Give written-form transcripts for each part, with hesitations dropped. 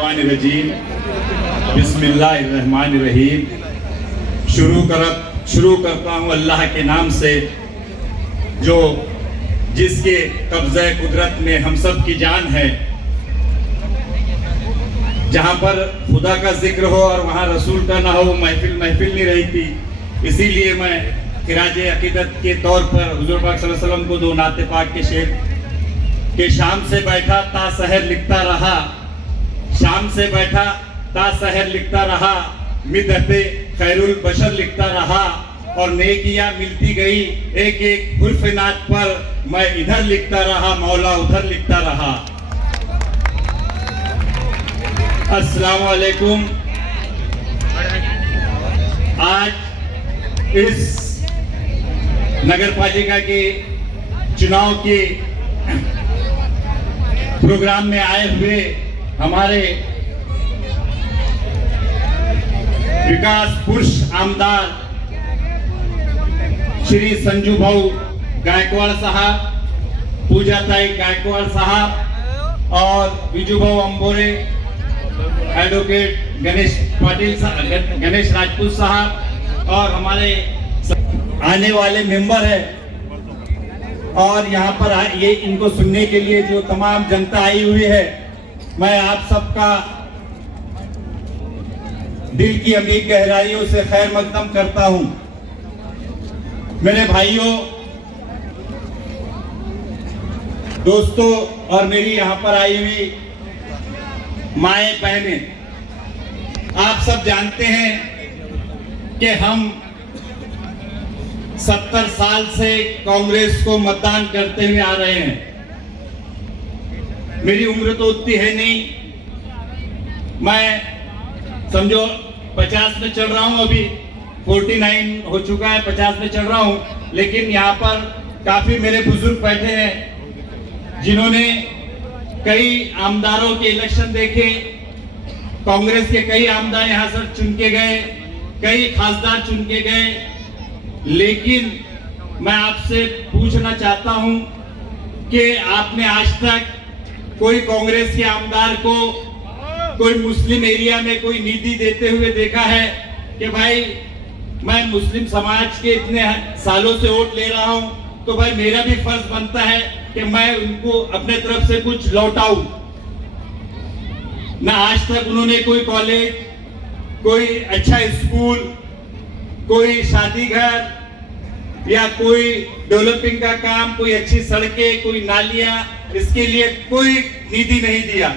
रजीम बिस्मिल्लाहिर्रहमानिर्रहीम। शुरू करता हूँ अल्लाह के नाम से जो जिसके कब्ज़े कुदरत में हम सब की जान है। जहाँ पर खुदा का जिक्र हो और वहाँ रसूल का ना हो, महफिल नहीं रही थी। इसीलिए मैं खिराजे अकीदत के तौर पर हुजूर पाक सल्लल्लाहु अलैहि वसल्लम को दो नाते पाक के शेर के शाम से बैठा ता सहर लिखता रहा, शाम से बैठा ता सहर लिखता रहा, मिदहते खैरुल बशर लिखता रहा और नेकियां मिलती गई एक एक हुर्फ नात पर। मैं इधर लिखता रहा, मौला उधर लिखता रहा। अस्सलाम वालेकुम। आज इस नगर पालिका के चुनाव के प्रोग्राम में आए हुए हमारे विकास पुरुष आमदार श्री संजू भाऊ गायकवाड़ साहब, पूजाताई गायकवाड़ साहब और विजू भाऊ अंबोरे, एडवोकेट गणेश पाटिल, गणेश राजपूत साहब और हमारे आने वाले मेंबर है और यहाँ पर ये इनको सुनने के लिए जो तमाम जनता आई हुई है, मैं आप सबका दिल की अमीर गहराइयों से खैर मकदम करता हूँ। मेरे भाइयों, दोस्तों और मेरी यहाँ पर आई हुई माएं बहनें, आप सब जानते हैं कि हम 70 साल से कांग्रेस को मतदान करते हुए आ रहे हैं। मेरी उम्र तो उतनी है नहीं, मैं समझो 50 में चल रहा हूं, अभी 49 हो चुका है, 50 में चल रहा हूं। लेकिन यहाँ पर काफी मेरे बुजुर्ग बैठे हैं जिन्होंने कई आमदारों के इलेक्शन देखे। कांग्रेस के कई आमदार यहाँ से चुन के गए, कई खासदार चुन के गए। लेकिन मैं आपसे पूछना चाहता हूं कि आपने आज तक कोई कांग्रेस के आमदार को कोई मुस्लिम एरिया में कोई निधि देते हुए देखा है कि भाई मैं मुस्लिम समाज के इतने सालों से वोट ले रहा हूं, तो भाई मेरा भी फर्ज बनता है कि मैं उनको अपने तरफ से कुछ लौटाऊं। ना आज तक उन्होंने कोई कॉलेज, कोई अच्छा स्कूल, कोई शादी घर या कोई डेवलपिंग का काम, कोई अच्छी सड़कें, कोई नालियां, इसके लिए कोई निधि नहीं दिया।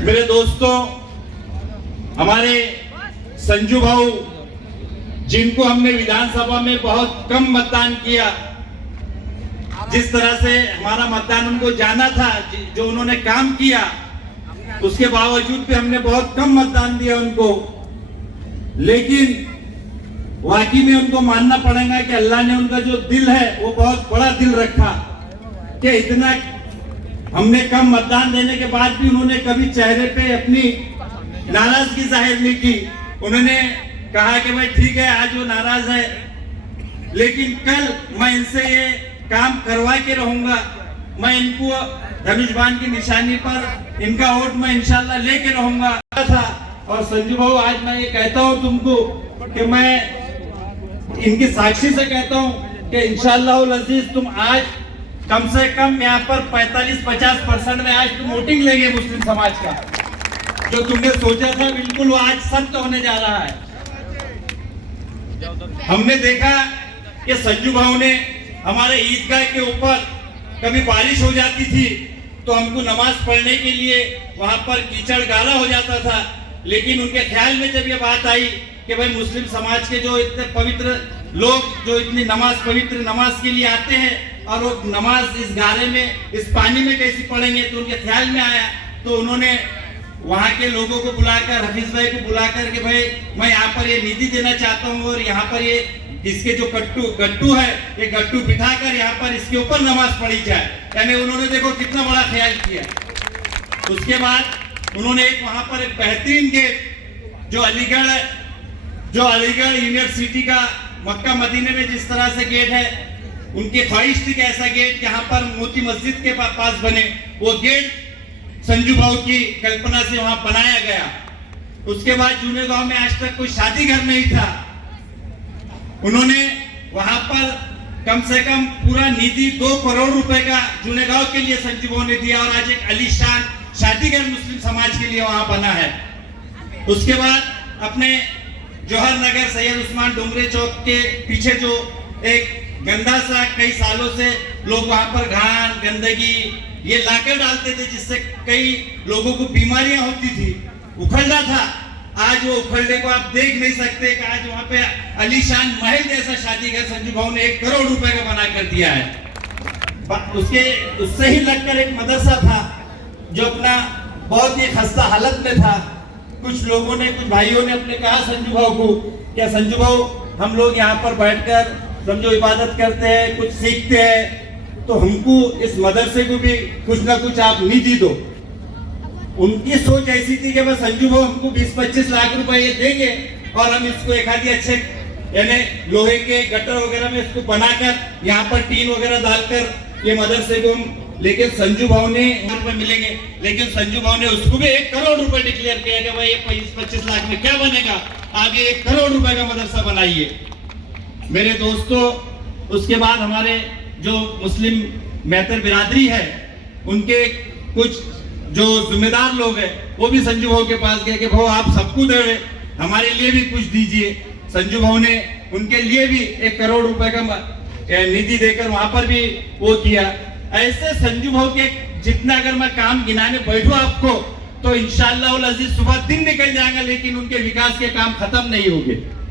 मेरे दोस्तों, हमारे संजू भाऊ जिनको हमने विधानसभा में बहुत कम मतदान किया, जिस तरह से हमारा मतदान उनको जाना था, जो उन्होंने काम किया, उसके बावजूद भी हमने बहुत कम मतदान दिया उनको। लेकिन वाकई में उनको मानना पड़ेगा कि अल्लाह ने उनका जो दिल है वो बहुत बड़ा दिल रखा कि इतना हमने कम मतदान देने के बाद भी उन्होंने कभी चेहरे पे अपनी नाराजगी जाहिर नहीं की। उन्होंने कहा कि भाई ठीक है, आज वो नाराज है, लेकिन कल मैं इनसे ये काम करवा के रहूंगा। मैं इनको धनुष बाण की निशानी पर इनका वोट मैं इंशाल्लाह लेके रहूंगा था। और संजू भाऊ, आज मैं ये कहता हूँ तुमको कि मैं इनकी साक्षी से कहता हूँ कि इंशाअल्लाह अजीज तुम आज कम से कम यहाँ पर 45-50% में आज तुम वोटिंग लेंगे मुस्लिम समाज का। जो तुमने सोचा था बिल्कुल वो आज सत्य होने जा रहा है। हमने देखा कि संजू भाऊ ने हमारे ईदगाह के ऊपर कभी बारिश हो जाती थी तो हमको नमाज पढ़ने के लिए वहां पर कीचड़ गारा हो जाता था। लेकिन उनके ख्याल में जब ये बात आई कि भाई मुस्लिम समाज के जो इतने पवित्र लोग जो इतनी पवित्र नमाज के लिए आते हैं और वो नमाज इस गारे में, इस पानी में कैसी पढ़ेंगे, तो उनके ख्याल में आया। तो उन्होंने वहां के लोगों को बुलाकर, हफीज भाई को बुलाकर कि भाई मैं यहाँ पर ये निधि देना चाहता हूँ और यहाँ पर ये इसके जो गट्टू है, ये गट्टू बिठाकर यहाँ पर इसके ऊपर नमाज पढ़ी जाए। यानी उन्होंने देखो कितना बड़ा ख्याल किया। उसके बाद उन्होंने एक वहां पर एक बेहतरीन गेट जो अलीगढ़ यूनिवर्सिटी का मक्का मदीने में जिस तरह से गेट है, उनकी ख्वाहिश थी कि ऐसा गेट यहाँ पर मोती मस्जिद के पास बने। वो गेट संजू भाऊ की कल्पना से वहां बनाया गया। उसके बाद जूने गांव में आज तक कोई शादी घर नहीं था। उन्होंने वहां पर कम से कम पूरा निधि 2 करोड़ रुपए का जूने गांव के लिए संजू भाऊ ने दिया और आज एक आलीशान शादी घर मुस्लिम समाज के लिए वहां बना है। उसके बाद अपने जौहर नगर सैयद उस्मान डोंगरे चौक के पीछे जो एक गंदा सा कई सालों से लोग वहां पर घान गंदगी ये लाकर डालते थे, जिससे कई लोगों को बीमारियां होती थी, उखड़ रहा था। आज वो उखड़ने को आप देख नहीं सकते कि आज वहां पे आलीशान महल जैसा शादी घर संजू भाऊ ने 1 करोड़ रुपए का बना कर दिया है। उससे ही लगकर एक मदरसा था जो अपना बहुत ही खस्ता हालत में था। कुछ लोगों ने, कुछ भाइयों ने अपने कहा संजू भाऊ को, क्या संजू भाऊ हम लोग यहाँ पर बैठकर समझो इबादत करते हैं, कुछ सीखते हैं, तो हमको इस मदरसे को भी कुछ ना कुछ आप निधि दो। उनकी सोच ऐसी थी कि बस संजू भाऊ हमको 20-25 लाख रुपए ये देंगे और हम इसको एक आधी अच्छे यानी लोहे के गटर वगैरह में इसको बनाकर यहाँ पर टीन वगैरह डालकर ये मदरसे को हम, लेकिन संजू भाऊ ने रुपए मिलेंगे, लेकिन संजू भाऊ ने उसको भी 1 करोड़ रुपए डिक्लेयर किया कि भाई ये 25 लाख में क्या बनेगा, आगे 1 करोड़ रुपए का मदरसा बनाइए। मेरे दोस्तों, उसके बाद हमारे जो मुस्लिम मेहतर बिरादरी है उनके कुछ जो जिम्मेदार लोग हैं वो भी संजू भाऊ के पास गए कि भाऊ आप सबको दे रहे, हमारे लिए भी कुछ दीजिए। संजू भाऊ ने उनके लिए भी 1 करोड़ रुपए का निधि देकर वहां पर भी वो किया। ऐसे संजू भाऊ के जितना अगर मैं काम गिनाने बैठूं आपको तो इंशाअल्लाह अजीज सुबह दिन निकल जाएगा, लेकिन उनके विकास के काम खत्म नहीं होंगे।